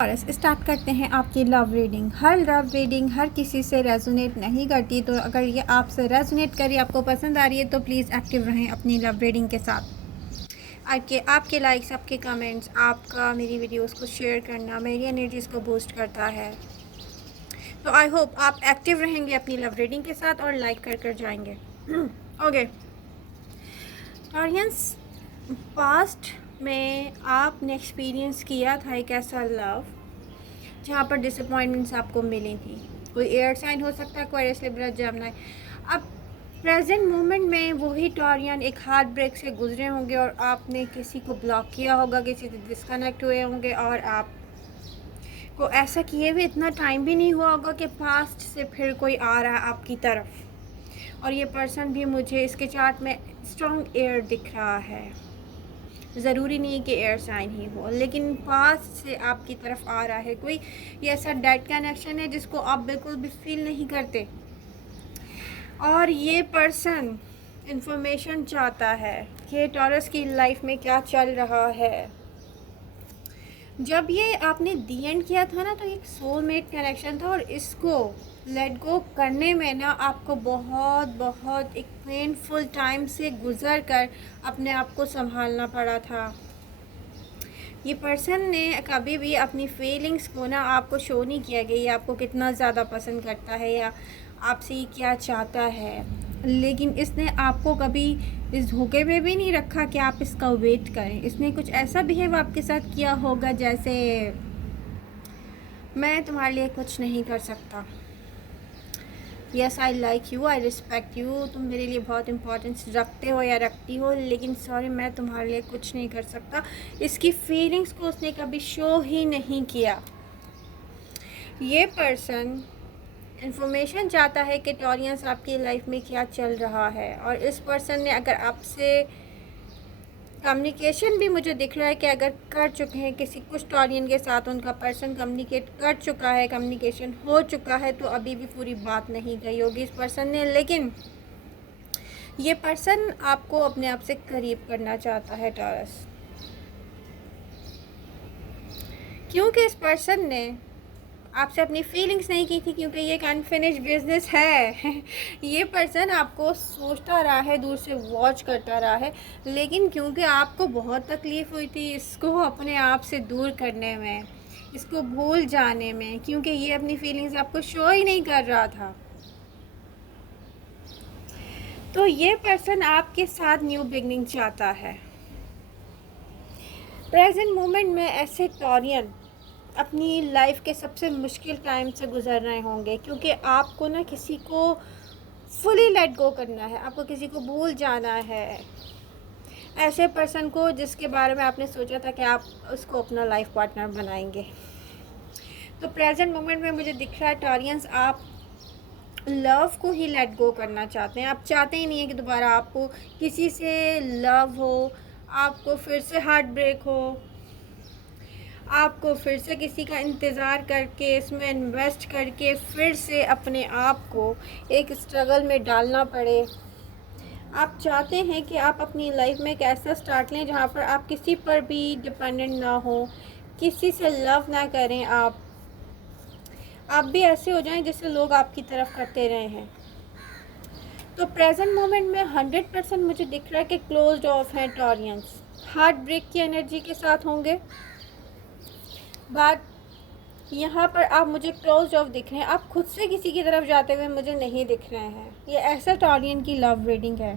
और स्टार्ट करते हैं आपकी लव रीडिंग। हर लव रीडिंग हर किसी से रेजोनेट नहीं करती, तो अगर ये आपसे रेजोनेट करी, आपको पसंद आ रही है, तो प्लीज़ एक्टिव रहें अपनी लव रीडिंग के साथ। आपके लाइक्स, आपके कमेंट्स, आपका मेरी वीडियोस को शेयर करना मेरी एनर्जीज़ को बूस्ट करता है। तो आई होप आप एक्टिव रहेंगे अपनी लव रीडिंग के साथ और लाइक कर जाएंगे। ओके ऑडियंस, पास्ट में आपने एक्सपीरियंस किया था एक ऐसा लव जहाँ पर डिसअपॉइंटमेंट्स आपको मिली थी। कोई एयर साइन हो सकता है, एक्वेरियस, लिब्रा, जेमिनी। अब प्रेजेंट मोमेंट में वही टॉरियन एक हार्ट ब्रेक से गुजरे होंगे और आपने किसी को ब्लॉक किया होगा, किसी से डिस्कनेक्ट हुए होंगे, और आप को ऐसा किए हुए इतना टाइम भी नहीं हुआ होगा कि पास्ट से फिर कोई आ रहा है आपकी तरफ। और ये पर्सन भी मुझे इसके चार्ट में स्ट्रॉन्ग एयर दिख रहा है। ज़रूरी नहीं है कि एयर साइन ही हो, लेकिन पास से आपकी तरफ आ रहा है कोई। ये ऐसा डेड कनेक्शन है जिसको आप बिल्कुल भी फील नहीं करते। और ये पर्सन इंफॉर्मेशन चाहता है कि टॉरस की लाइफ में क्या चल रहा है। जब ये आपने दी एंड किया था ना, तो एक सोलमेट कनेक्शन था, और इसको लेट गो करने में ना आपको बहुत बहुत एक पेनफुल टाइम से गुजर कर अपने आप को संभालना पड़ा था। ये पर्सन ने कभी भी अपनी फीलिंग्स को ना आपको शो नहीं किया कि ये आपको कितना ज़्यादा पसंद करता है या आपसे क्या चाहता है, लेकिन इसने आपको कभी इस धोखे में भी नहीं रखा कि आप इसका वेट करें। इसने कुछ ऐसा बिहेव आपके साथ किया होगा जैसे मैं तुम्हारे लिए कुछ नहीं कर सकता, yes I like you, I respect you, तुम मेरे लिए बहुत इंपॉर्टेंस रखते हो या रखती हो, लेकिन सॉरी मैं तुम्हारे लिए कुछ नहीं कर सकता। इसकी फीलिंग्स को उसने कभी शो ही नहीं किया। ये पर्सन इंफॉर्मेशन चाहता है कि टॉरियंस आपकी लाइफ में क्या चल रहा है, और इस पर्सन ने अगर आपसे कम्युनिकेशन भी मुझे दिख रहा है कि अगर कर चुके हैं किसी कुछ टॉरियन के साथ, उनका पर्सन कम्युनिकेट कर चुका है, कम्युनिकेशन हो चुका है, तो अभी भी पूरी बात नहीं कही होगी इस पर्सन ने। लेकिन ये पर्सन आपको अपने आप से करीब करना चाहता है टॉरस, क्योंकि इस पर्सन ने आपसे अपनी फीलिंग्स नहीं की थी, क्योंकि ये एक अनफिनिश्ड बिजनेस है। ये पर्सन आपको सोचता रहा है, दूर से वॉच करता रहा है, लेकिन क्योंकि आपको बहुत तकलीफ़ हुई थी इसको अपने आप से दूर करने में, इसको भूल जाने में, क्योंकि ये अपनी फीलिंग्स आपको शो ही नहीं कर रहा था। तो ये पर्सन आपके साथ न्यू बिगनिंग चाहता है। प्रेजेंट मोमेंट में ऐसे टॉरियन अपनी लाइफ के सबसे मुश्किल टाइम से गुजर रहे होंगे, क्योंकि आपको ना किसी को फुली लेट गो करना है, आपको किसी को भूल जाना है, ऐसे पर्सन को जिसके बारे में आपने सोचा था कि आप उसको अपना लाइफ पार्टनर बनाएंगे। तो प्रेजेंट मोमेंट में मुझे दिख रहा है टॉरियंस आप लव को ही लेट गो करना चाहते हैं। आप चाहते ही नहीं है कि दोबारा आपको किसी से लव हो, आपको फिर से हार्ट ब्रेक हो, आपको फिर से किसी का इंतज़ार करके इसमें इन्वेस्ट करके फिर से अपने आप को एक स्ट्रगल में डालना पड़े। आप चाहते हैं कि आप अपनी लाइफ में एक ऐसा स्टार्ट लें जहाँ पर आप किसी पर भी डिपेंडेंट ना हो, किसी से लव ना करें, आप भी ऐसे हो जाएं जैसे लोग आपकी तरफ करते रहे हैं। तो प्रेजेंट मोमेंट में 100% मुझे दिख रहा है कि क्लोज्ड ऑफ हैं टॉरियंस, हार्ट ब्रेक की एनर्जी के साथ होंगे। बट यहाँ पर आप मुझे क्लोज ऑफ दिख रहे हैं, आप खुद से किसी की तरफ जाते हुए मुझे नहीं दिख रहे हैं। ये ऐसा टॉरियन की लव रीडिंग है,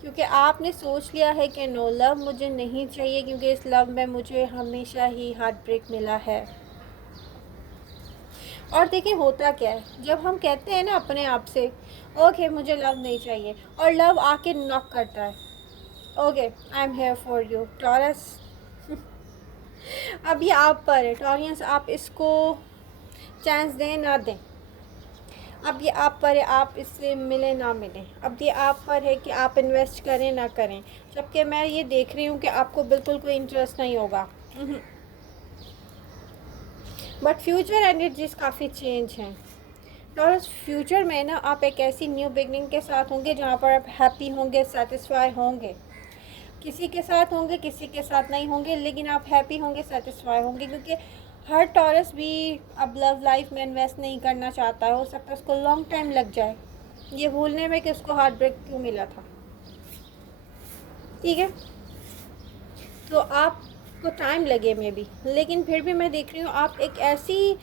क्योंकि आपने सोच लिया है कि नो, लव मुझे नहीं चाहिए, क्योंकि इस लव में मुझे हमेशा ही हार्ट ब्रेक मिला है। और देखिए होता क्या है, जब हम कहते हैं ना अपने आप से ओके मुझे लव नहीं चाहिए, और लव आके नॉक करता है, okay I am here for you taurus. अब ये आप पर है टॉरियंस, आप इसको चांस दें ना दें। अब ये आप पर है, आप इससे मिले ना मिलें। अब ये आप पर है कि आप इन्वेस्ट करें ना करें, जबकि मैं ये देख रही हूँ कि आपको बिल्कुल कोई इंटरेस्ट नहीं होगा। बट फ्यूचर एनर्जीज काफ़ी चेंज हैं टॉरस। फ्यूचर में ना आप एक ऐसी न्यू बिगनिंग के साथ होंगे जहाँ पर आप हैप्पी होंगे, सेटिस्फाई होंगे। किसी के साथ होंगे, किसी के साथ नहीं होंगे, लेकिन आप हैप्पी होंगे, सेटिस्फाई होंगे, क्योंकि हर टॉरस भी अब लव लाइफ में इन्वेस्ट नहीं करना चाहता है, हो सकता है उसको लॉन्ग टाइम लग जाए ये भूलने में कि उसको हार्ट ब्रेक क्यों मिला था। ठीक है, तो आपको टाइम लगे मे बी, लेकिन फिर भी मैं देख रही हूँ आप एक ऐसी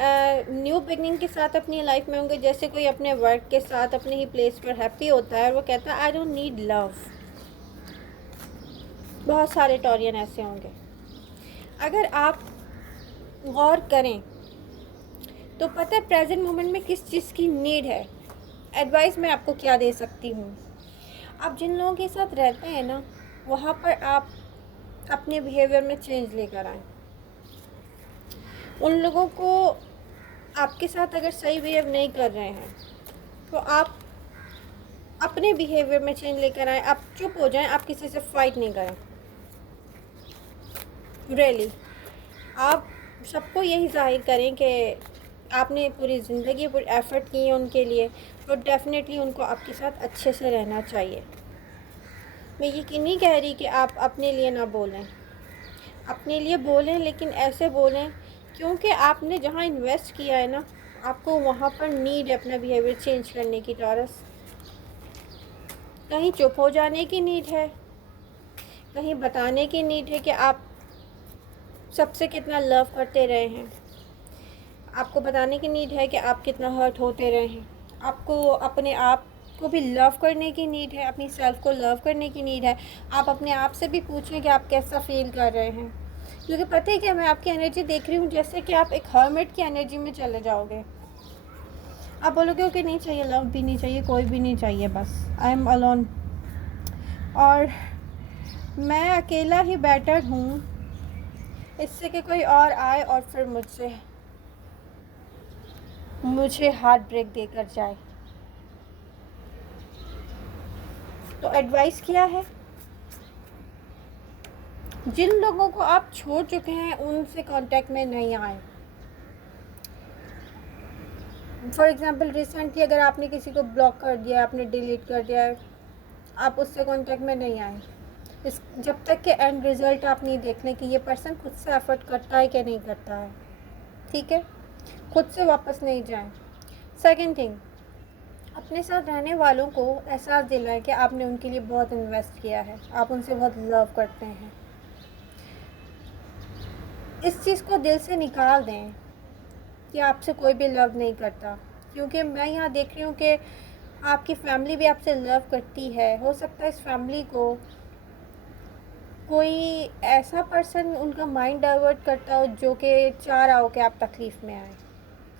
न्यू बिगनिंग के साथ अपनी लाइफ में होंगे जैसे कोई अपने वर्क के साथ अपने ही प्लेस पर हैप्पी होता है और वो कहता है आई डोंट नीड लव। बहुत सारे टॉरियन ऐसे होंगे। अगर आप गौर करें तो पता है प्रेजेंट मोमेंट में किस चीज़ की नीड है। एडवाइस मैं आपको क्या दे सकती हूँ, आप जिन लोगों के साथ रहते हैं ना वहाँ पर आप अपने बिहेवियर में चेंज लेकर आएँ। उन लोगों को आपके साथ अगर सही बिहेव नहीं कर रहे हैं तो आप अपने बिहेवियर में चेंज लेकर आएँ। आप चुप हो जाएं, आप किसी से फाइट नहीं करें। रियली आप सबको यही जाहिर करें कि आपने पूरी ज़िंदगी पूरी एफ़र्ट की है उनके लिए, तो डेफ़िनेटली उनको आपके साथ अच्छे से रहना चाहिए। मैं ये नहीं कह रही कि आप अपने लिए ना बोलें, अपने लिए बोलें, लेकिन ऐसे बोलें क्योंकि आपने जहाँ इन्वेस्ट किया है ना आपको वहाँ पर नीड है अपना बिहेवियर चेंज करने की। टॉरस कहीं चुप हो जाने की नीड है, कहीं बताने की नीड है कि आप सबसे कितना लव करते रहे हैं, आपको बताने की नीड है कि आप कितना हर्ट होते रहे हैं, आपको अपने आप को भी लव करने की नीड है, अपनी सेल्फ को लव करने की नीड है। आप अपने आप से भी पूछें कि आप कैसा फील कर रहे हैं, क्योंकि पता है कि मैं आपकी एनर्जी देख रही हूँ जैसे कि आप एक हर्मिट की एनर्जी में चले जाओगे। आप बोलोगे ओके नहीं चाहिए, लव भी नहीं चाहिए, कोई भी नहीं चाहिए, बस आई एम अलोन और मैं अकेला ही बेटर हूँ इससे कि कोई और आए और फिर मुझे हार्ट ब्रेक देकर जाए। तो एडवाइस क्या है, जिन लोगों को आप छोड़ चुके हैं उनसे कांटेक्ट में नहीं आए। फॉर एग्जांपल रिसेंटली अगर आपने किसी को ब्लॉक कर दिया, आपने डिलीट कर दिया, आप उससे कांटेक्ट में नहीं आए, इस जब तक के एंड रिज़ल्ट आप नहीं देख लें कि ये पर्सन खुद से एफर्ट करता है कि नहीं करता है। ठीक है, खुद से वापस नहीं जाएं। सेकंड थिंग, अपने साथ रहने वालों को एहसास दिलाएं कि आपने उनके लिए बहुत इन्वेस्ट किया है, आप उनसे बहुत लव करते हैं। इस चीज़ को दिल से निकाल दें कि आपसे कोई भी लव नहीं करता, क्योंकि मैं यहाँ देख रही हूँ कि आपकी फैमिली भी आपसे लव करती है। हो सकता है इस फैमिली को कोई ऐसा पर्सन उनका माइंड डाइवर्ट करता हो जो कि चाह रहा हो कि आप तकलीफ़ में आए।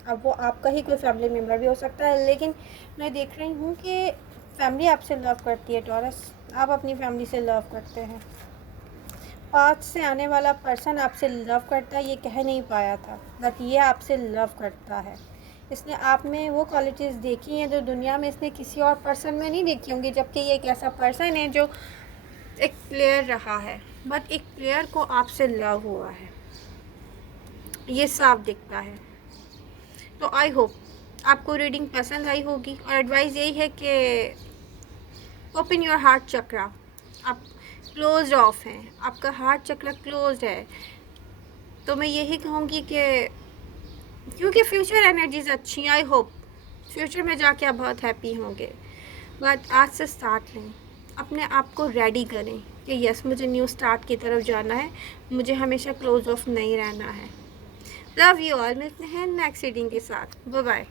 अब वो आपका ही कोई फैमिली मेम्बर भी हो सकता है, लेकिन मैं देख रही हूँ कि फैमिली आपसे लव करती है। टॉरस, आप अपनी फैमिली से लव करते हैं। पास्ट से आने वाला पर्सन आपसे लव करता है, ये कह नहीं पाया था, बट ये आपसे लव करता है। इसने आप में वो क्वालिटीज़ देखी हैं जो दुनिया में इसने किसी और पर्सन में नहीं देखी होंगी, जबकि ये एक ऐसा पर्सन है जो एक प्लेयर रहा है, बट एक प्लेयर को आपसे लव हुआ है, ये साफ दिखता है। तो आई होप आपको रीडिंग पसंद आई होगी और एडवाइस यही है कि ओपन योर हार्ट चक्रा। आप क्लोज ऑफ हैं, आपका हार्ट चक्र क्लोज है, तो मैं यही कहूँगी कि क्योंकि फ्यूचर एनर्जीज अच्छी हैं, आई होप फ्यूचर में जाके आप बहुत हैप्पी होंगे, बट आज से स्टार्ट लें, अपने आप को रेडी करें कि यस मुझे न्यू स्टार्ट की तरफ जाना है, मुझे हमेशा क्लोज ऑफ नहीं रहना है। लव यू ऑल, मिलते हैं नेक्स्ट रीडिंग के साथ। Bye bye.